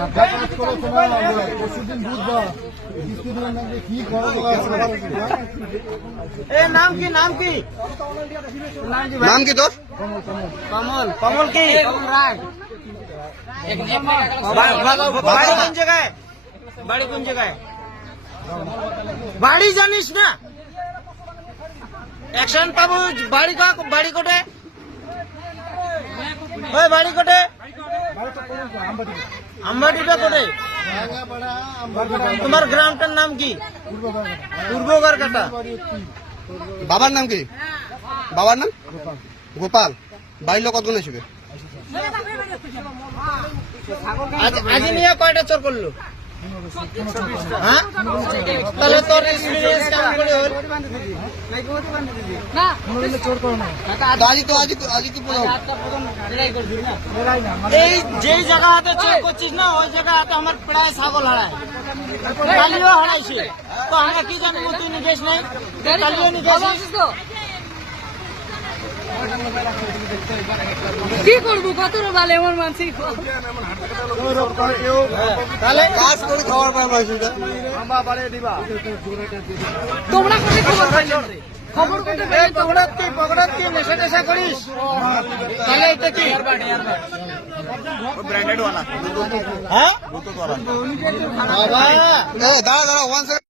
নাম কি নাম কি নাম কি? ভাই? নাম কি তোর? কমল কমল কি? বাড়ি কোন জায়গায়? বাড়ি কোন জায়গায়? বাড়ি জানিস না? অ্যাকশন পাবো বাড়ি বাড়ি কোটে? ওই বাড়ি কোটে? আম্বাটিটা তোমার গ্রামটার নাম কি পূর্বগর কাটা বাবার নাম কি বাবার নাম গোপাল বাড়ির লোক কতক্ষণ আসবে আজ নিয়ে কয়টা চোর করল তাহলে তোর এক্সপিরিয়েন্স কেমন করে হল? তো কি এই চোর করছিস না ওই জায়গাতে আমার প্রায় ছাগল হারায়। কালিও হারাইছে। তো আমরা কি জানব তুই নিকেশ নাই? কালিও নিকেশ কি করব? কত পায় মানুষটা তোমরা কোথায় খবর পাইলে? খবর কোথায় এই পকড়াচ্ছি পকড়াচ্ছি নেশা টেশা করিস? তাহলে এটা কি? হ্যাঁ? বাবা। দাঁড়া দাঁড়া ওয়ান